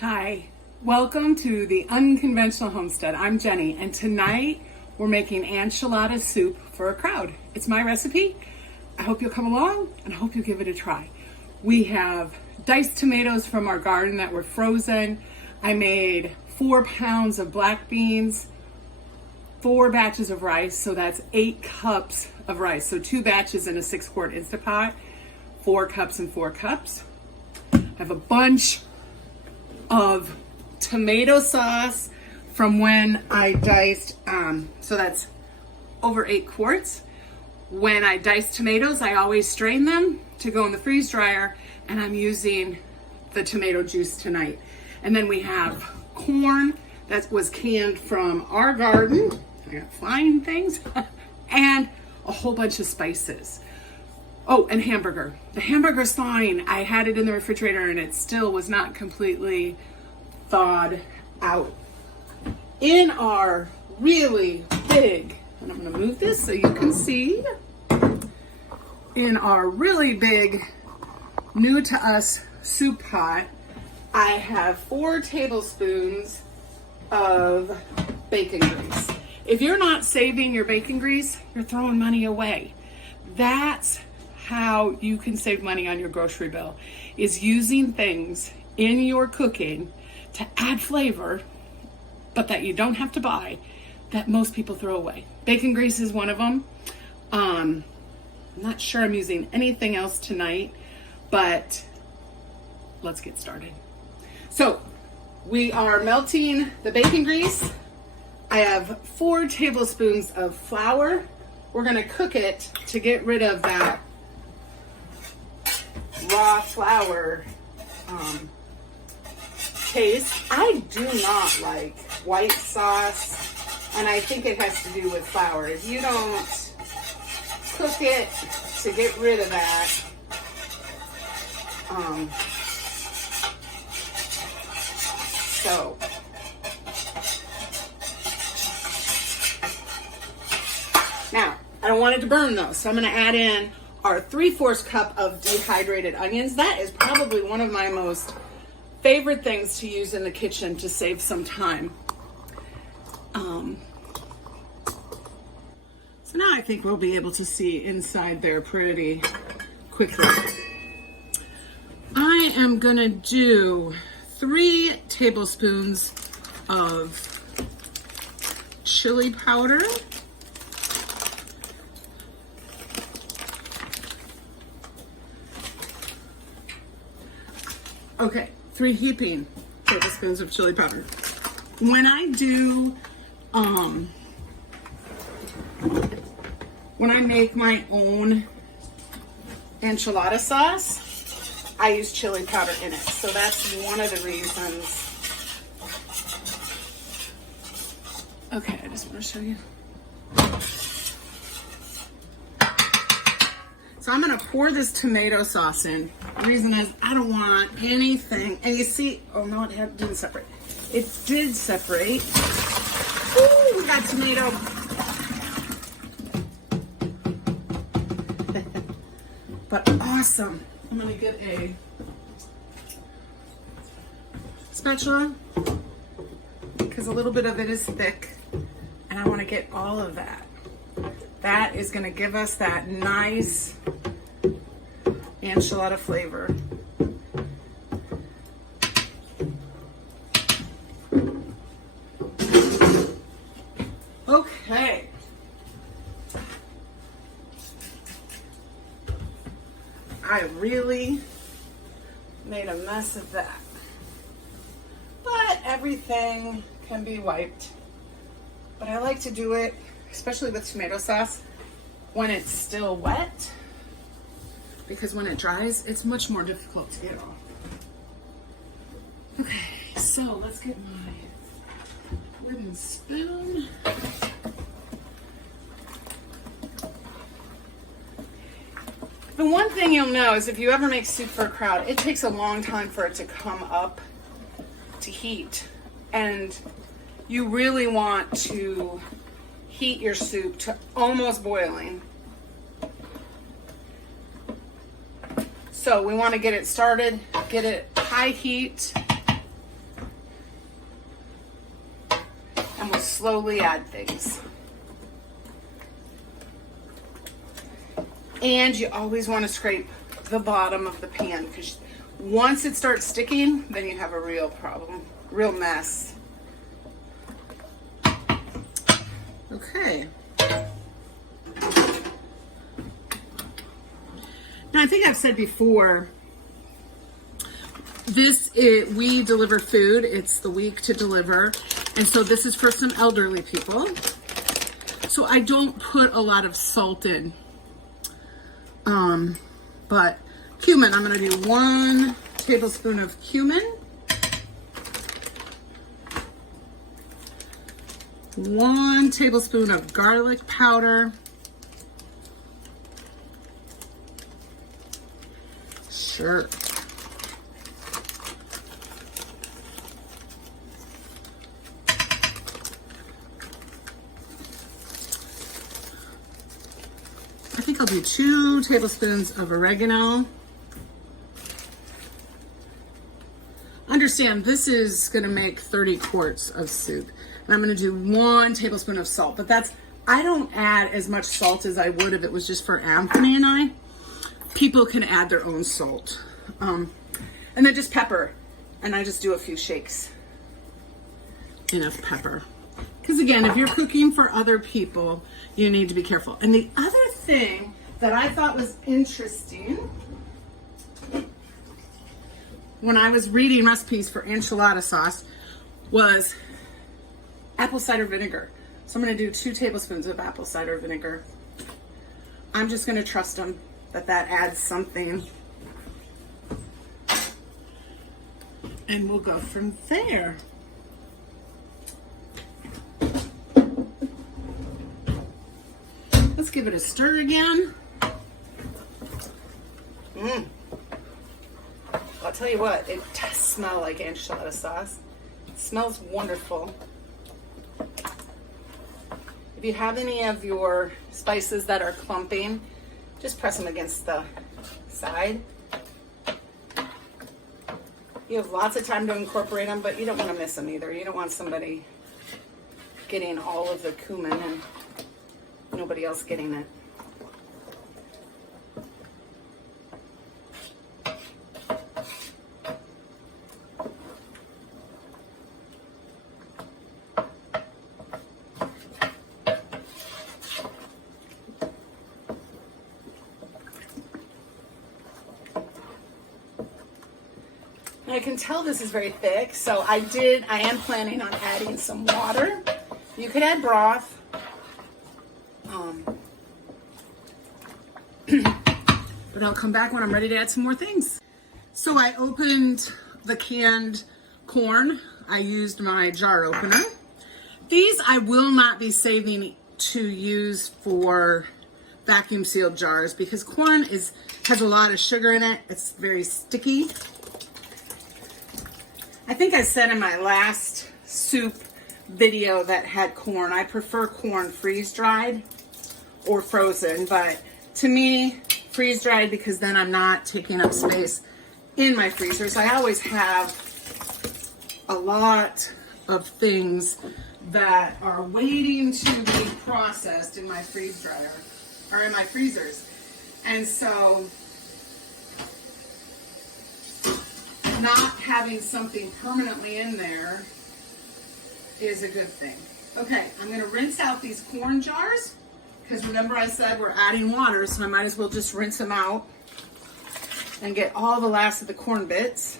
Hi, welcome to the Unconventional Homestead. I'm Jenny, and tonight we're making enchilada soup for a crowd. It's my recipe. I hope you'll come along, and I hope you'll give it a try. We have diced tomatoes from our garden that were frozen. I made 4 pounds of black beans, 4 batches of rice, so that's 8 cups of rice. So 2 batches in a 6-quart Instapot, 4 cups and 4 cups. I have a bunch of tomato sauce from when I diced, so that's over 8 quarts. When I dice tomatoes, I always strain them to go in the freeze dryer, and I'm using the tomato juice tonight. And then we have corn that was canned from our garden. I got flying things and a whole bunch of spices. Oh, and hamburger. The hamburger's thawing. I had it in the refrigerator and it still was not completely thawed out. In our really big, and I'm gonna move this so you can see, in our really big, new to us soup pot, I have 4 tablespoons of bacon grease. If you're not saving your bacon grease, you're throwing money away. That's how you can save money on your grocery bill, is using things in your cooking to add flavor, but that you don't have to buy, that most people throw away. Bacon grease is one of them. I'm not sure I'm using anything else tonight, but let's get started. So we are melting the bacon grease. I have 4 tablespoons of flour. We're gonna cook it to get rid of that raw flour taste. I do not like white sauce, and I think it has to do with flour. If you don't cook it to get rid of that, so now I don't want it to burn though, so I'm going to add in our 3/4 cup of dehydrated onions. That is probably one of my most favorite things to use in the kitchen to save some time. So now I think we'll be able to see inside there pretty quickly. I am gonna do 3 tablespoons of chili powder. Okay, 3 heaping tablespoons of chili powder. When I do, when I make my own enchilada sauce, I use chili powder in it. So that's one of the reasons. Okay, I just want to show you. So I'm gonna pour this tomato sauce in. The reason is I don't want anything. And you see, oh no, it didn't separate. It did separate. Ooh, we got tomato. But awesome. I'm gonna get a spatula because a little bit of it is thick and I wanna get all of that. That is gonna give us that nice enchilada flavor. Okay. I really made a mess of that. But everything can be wiped. But I like to do it, especially with tomato sauce, when it's still wet, because when it dries, it's much more difficult to get off. Okay, so let's get my wooden spoon. The one thing you'll know is if you ever make soup for a crowd, it takes a long time for it to come up to heat. And you really want to heat your soup to almost boiling. So we want to get it started, get it high heat, we'll slowly add things. And you always want to scrape the bottom of the pan, because once it starts sticking, then you have a real problem, real mess. Okay. Now, I think I've said before, we deliver food. It's the week to deliver. And so this is for some elderly people. So I don't put a lot of salt in. But cumin, I'm going to do 1 tablespoon of cumin. 1 tablespoon of garlic powder. Sure. I think I'll do 2 tablespoons of oregano. Understand, this is going to make 30 quarts of soup. And I'm going to do 1 tablespoon of salt. But I don't add as much salt as I would if it was just for Anthony and I. People can add their own salt. And then just pepper. And I just do a few shakes. Enough pepper. Because again, if you're cooking for other people, you need to be careful. And the other thing that I thought was interesting when I was reading recipes for enchilada sauce was apple cider vinegar. So I'm going to do 2 tablespoons of apple cider vinegar. I'm just going to trust them that adds something. And we'll go from there. Let's give it a stir again. I'll tell you what, it does smell like enchilada sauce. It smells wonderful. If you have any of your spices that are clumping, just press them against the side. You have lots of time to incorporate them, but you don't want to miss them either. You don't want somebody getting all of the cumin and nobody else getting it. I can tell this is very thick, so I am planning on adding some water. You could add broth. But I'll come back when I'm ready to add some more things. So I opened the canned corn. I used my jar opener. These I will not be saving to use for vacuum sealed jars because corn has a lot of sugar in it. It's very sticky. I think I said in my last soup video that had corn, I prefer corn freeze-dried or frozen, but to me, freeze-dried because then I'm not taking up space in my freezer. So I always have a lot of things that are waiting to be processed in my freeze dryer or in my freezers. And so not having something permanently in there is a good thing. Okay, I'm going to rinse out these corn jars because remember I said we're adding water, so I might as well just rinse them out and get all the last of the corn bits.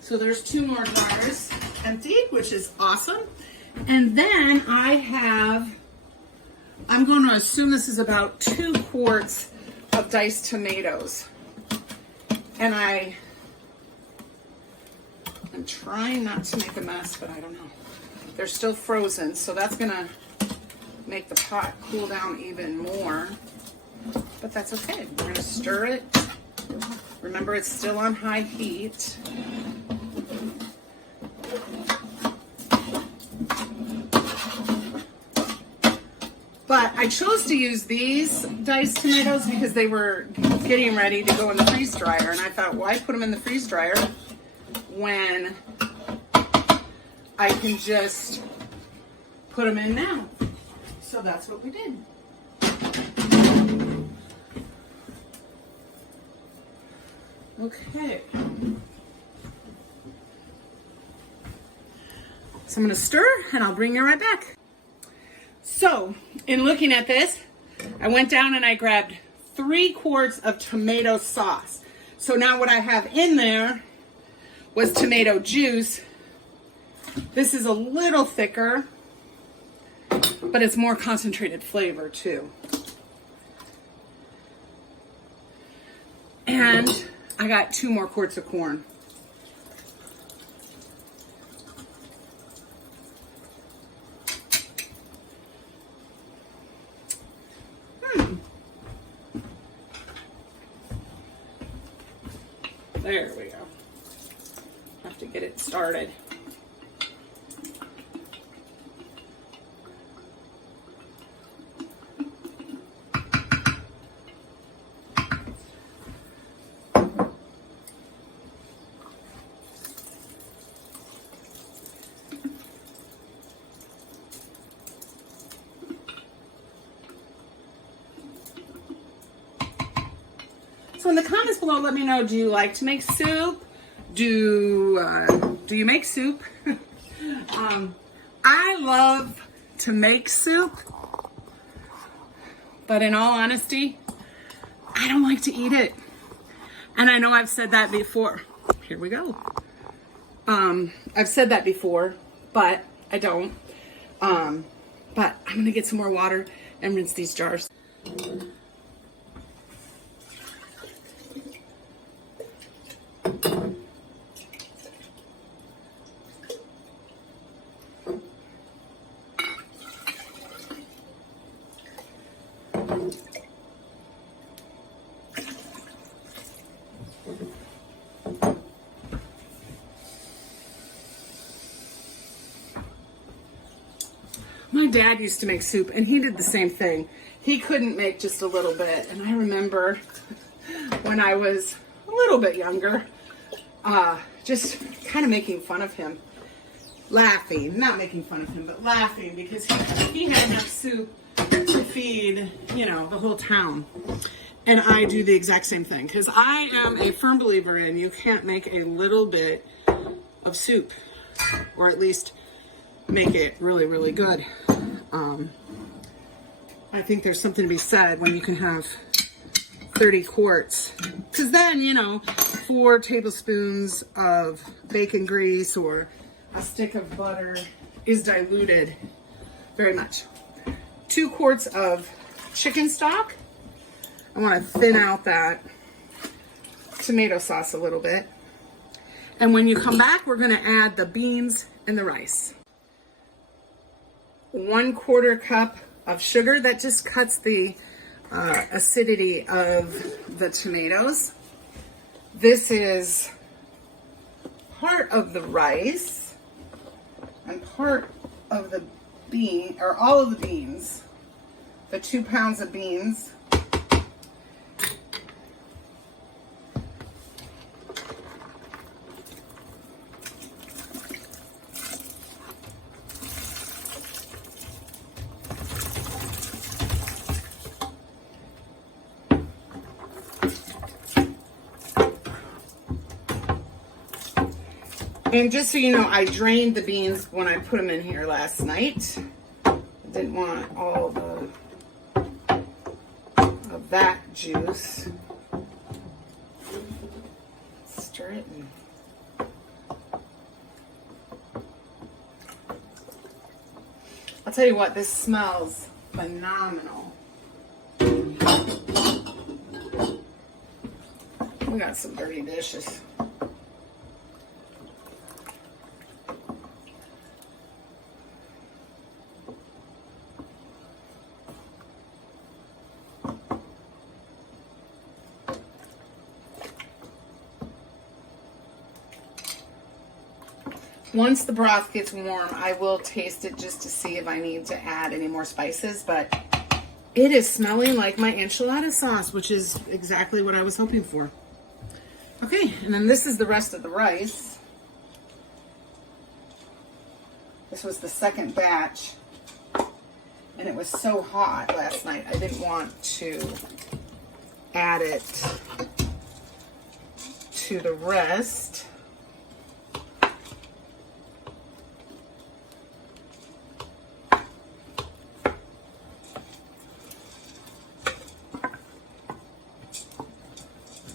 So there's 2 more jars emptied, which is awesome. And then I'm going to assume this is about 2 quarts of diced tomatoes. And I'm trying not to make a mess, but I don't know. They're still frozen, so that's going to make the pot cool down even more. But that's okay. We're going to stir it. Remember, it's still on high heat. But I chose to use these diced tomatoes because they were getting ready to go in the freeze dryer, and I thought, why put them in the freeze dryer when I can just put them in now? So that's what we did. Okay. So I'm going to stir, and I'll bring you right back. So, in looking at this, I went down and I grabbed 3 quarts of tomato sauce. So now what I have in there was tomato juice. This is a little thicker, but it's more concentrated flavor too. And I got 2 more quarts of corn. There we go. Have to get it started. So in the comments below, let me know, do you like to make soup? Do you make soup? I love to make soup, but in all honesty, I don't like to eat it. And I know I've said that before. Here we go. I've said that before, but I don't. But I'm gonna get some more water and rinse these jars. My dad used to make soup, and he did the same thing. He couldn't make just a little bit, and I remember when I was a little bit younger, just kind of making fun of him, laughing, not making fun of him, but laughing, because he had enough soup to feed, you know, the whole town. And I do the exact same thing, because I am a firm believer in you can't make a little bit of soup, or at least make it really, really good. I think there's something to be said when you can have 30 quarts, because then, you know, 4 tablespoons of bacon grease or a stick of butter is diluted very much. 2 quarts of chicken stock. I want to thin out that tomato sauce a little bit. And when you come back, we're going to add the beans and the rice. 1/4 cup of sugar. That just cuts the acidity of the tomatoes. This is part of the rice and part of the bean, or all of the beans, the 2 pounds of beans. And just so you know, I drained the beans when I put them in here last night. I didn't want all of that juice. Stir it in. I'll tell you what, this smells phenomenal. We got some dirty dishes. Once the broth gets warm, I will taste it just to see if I need to add any more spices, but It is smelling like my enchilada sauce, which is exactly what I was hoping for. Okay, and then this is the rest of the rice. This was the second batch, and it was so hot last night, I didn't want to add it to the rest.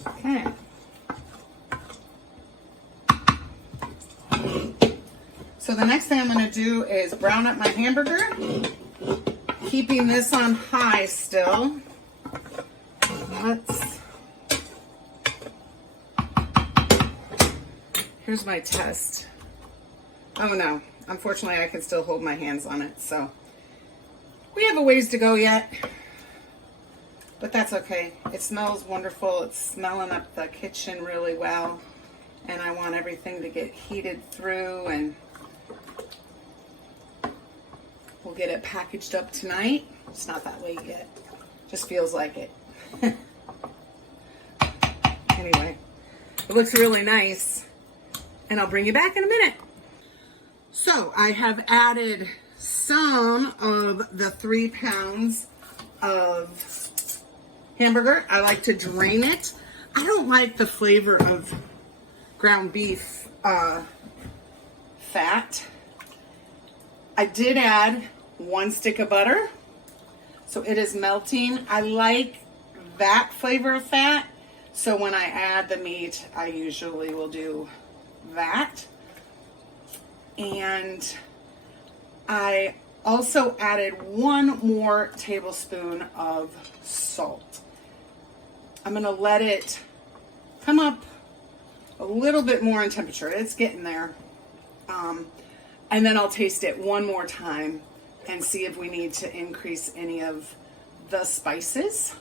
Okay. So the next thing I'm going to do is brown up my hamburger, keeping this on high still. Here's my test. Oh no, unfortunately I can still hold my hands on it, so we have a ways to go yet, but that's okay. It smells wonderful. It's smelling up the kitchen really well, and I want everything to get heated through, and we'll get it packaged up tonight. It's not that late yet. Just feels like it. Anyway, it looks really nice, and I'll bring you back in a minute. So I have added some of the 3 pounds of hamburger. I like to drain it. I don't like the flavor of ground beef fat. I did add 1 stick of butter, so it is melting. I like that flavor of fat, so when I add the meat, I usually will do that. And I also added 1 more tablespoon of salt. I'm gonna let it come up a little bit more in temperature. It's getting there. And then I'll taste it 1 more time and see if we need to increase any of the spices.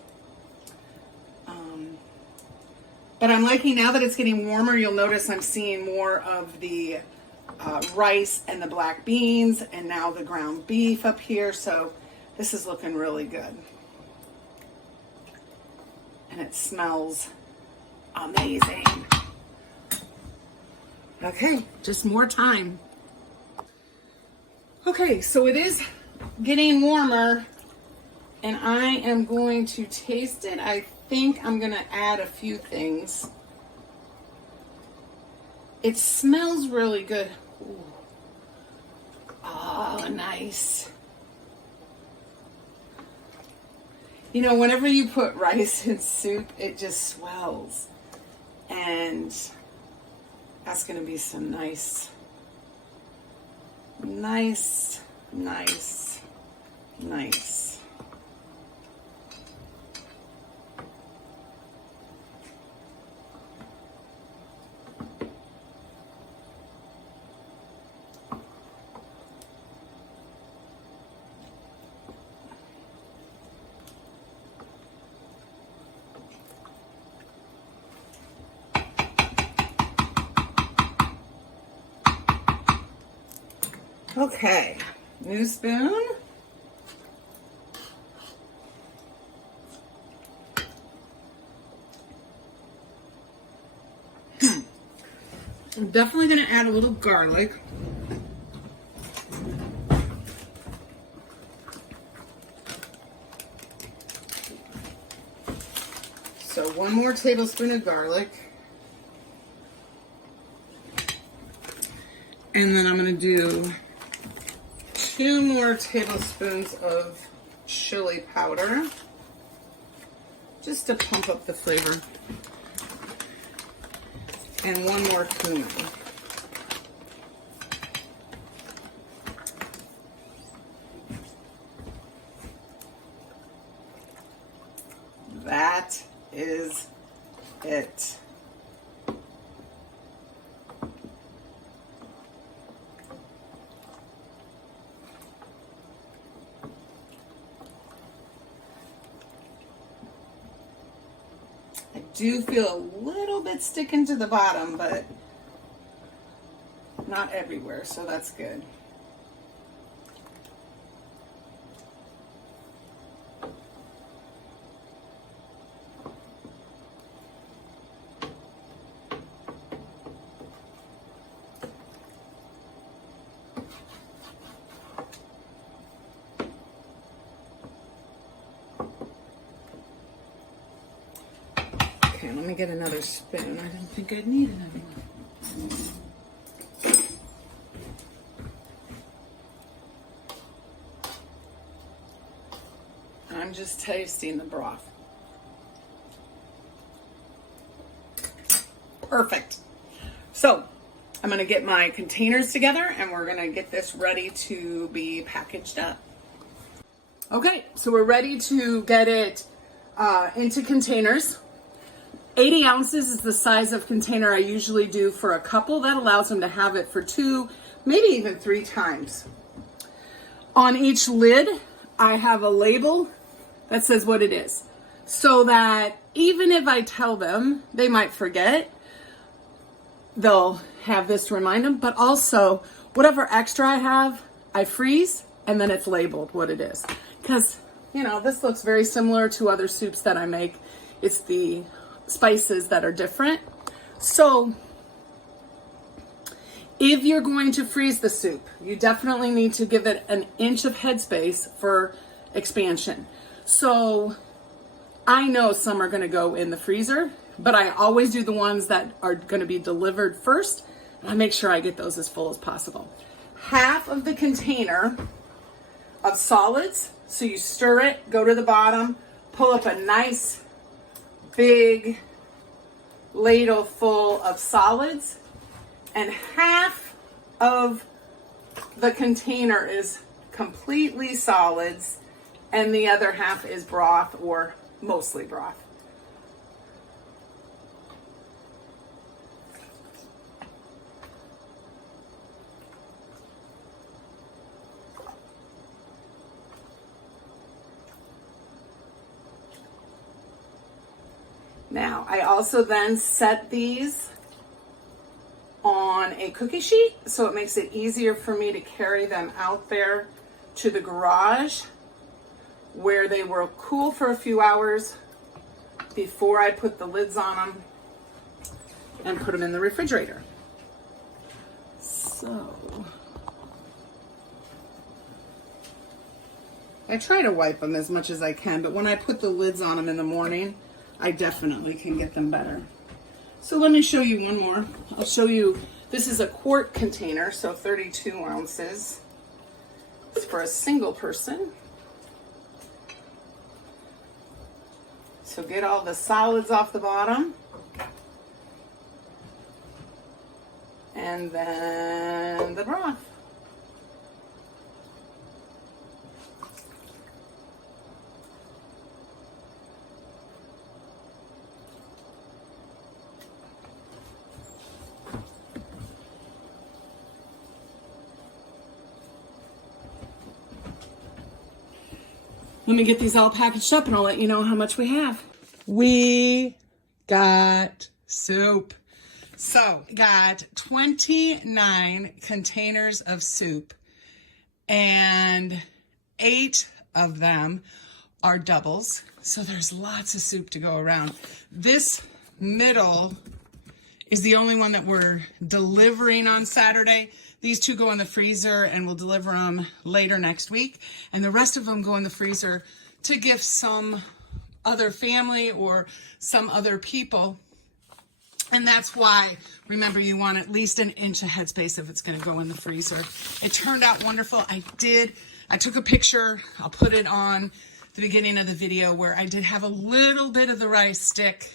But I'm liking, now that it's getting warmer, you'll notice I'm seeing more of the rice and the black beans, and now the ground beef up here. So this is looking really good. And it smells amazing. Okay, just more time. Okay, so it is getting warmer, and I am going to taste it. I think I'm gonna add a few things. It smells really good. Ooh. Oh, nice. You know, whenever you put rice in soup, it just swells. And that's gonna be some nice. Okay, new spoon. I'm definitely going to add a little garlic. So 1 more tablespoon of garlic. And then I'm going to do 2 more tablespoons of chili powder, just to pump up the flavor. And 1 more cumin. That is it. I do feel a little bit sticking to the bottom, but not everywhere, so that's good. me get another spoon. I didn't think I'd need it anymore. I'm just tasting the broth. Perfect. So I'm gonna get my containers together and we're gonna get this ready to be packaged up. Okay, so we're ready to get it into containers. 80 ounces is the size of container I usually do for a couple. That allows them to have it for 2, maybe even 3 times. On each lid, I have a label that says what it is, so that even if I tell them, they might forget. They'll have this to remind them, but also whatever extra I have, I freeze, and then it's labeled what it is. Because, you know, this looks very similar to other soups that I make. It's the spices that are different. So if you're going to freeze the soup, you definitely need to give it an inch of headspace for expansion. So I know some are going to go in the freezer, but I always do the ones that are going to be delivered first. I make sure I get those as full as possible. Half of the container of solids. So you stir it, go to the bottom, pull up a nice big ladle full of solids, and half of the container is completely solids and the other half is broth, or mostly broth. Now, I also then set these on a cookie sheet, so it makes it easier for me to carry them out there to the garage where they will cool for a few hours before I put the lids on them and put them in the refrigerator. So, I try to wipe them as much as I can, but when I put the lids on them in the morning, I definitely can get them better. So let me show you one more. I'll show you, this is a quart container, so 32 ounces. It's for a single person. So get all the solids off the bottom. And then the broth. Let me get these all packaged up and I'll let you know how much we have. We got soup. So, got 29 containers of soup, and 8 of them are doubles. So there's lots of soup to go around. This middle is the only one that we're delivering on Saturday. These 2 go in the freezer and we'll deliver them later next week. And the rest of them go in the freezer to give some other family or some other people. And that's why, remember, you want at least an inch of headspace if it's going to go in the freezer. It turned out wonderful. I took a picture. I'll put it on the beginning of the video where I did have a little bit of the rice stick.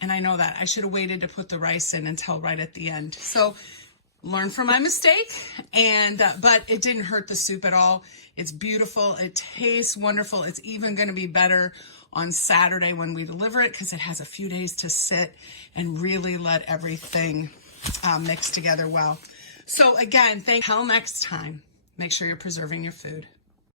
And I know that I should have waited to put the rice in until right at the end. So learn from my mistake, but it didn't hurt the soup at all. It's beautiful. It tastes wonderful. It's even going to be better on Saturday when we deliver it because it has a few days to sit and really let everything mix together well. So again, until next time, make sure you're preserving your food.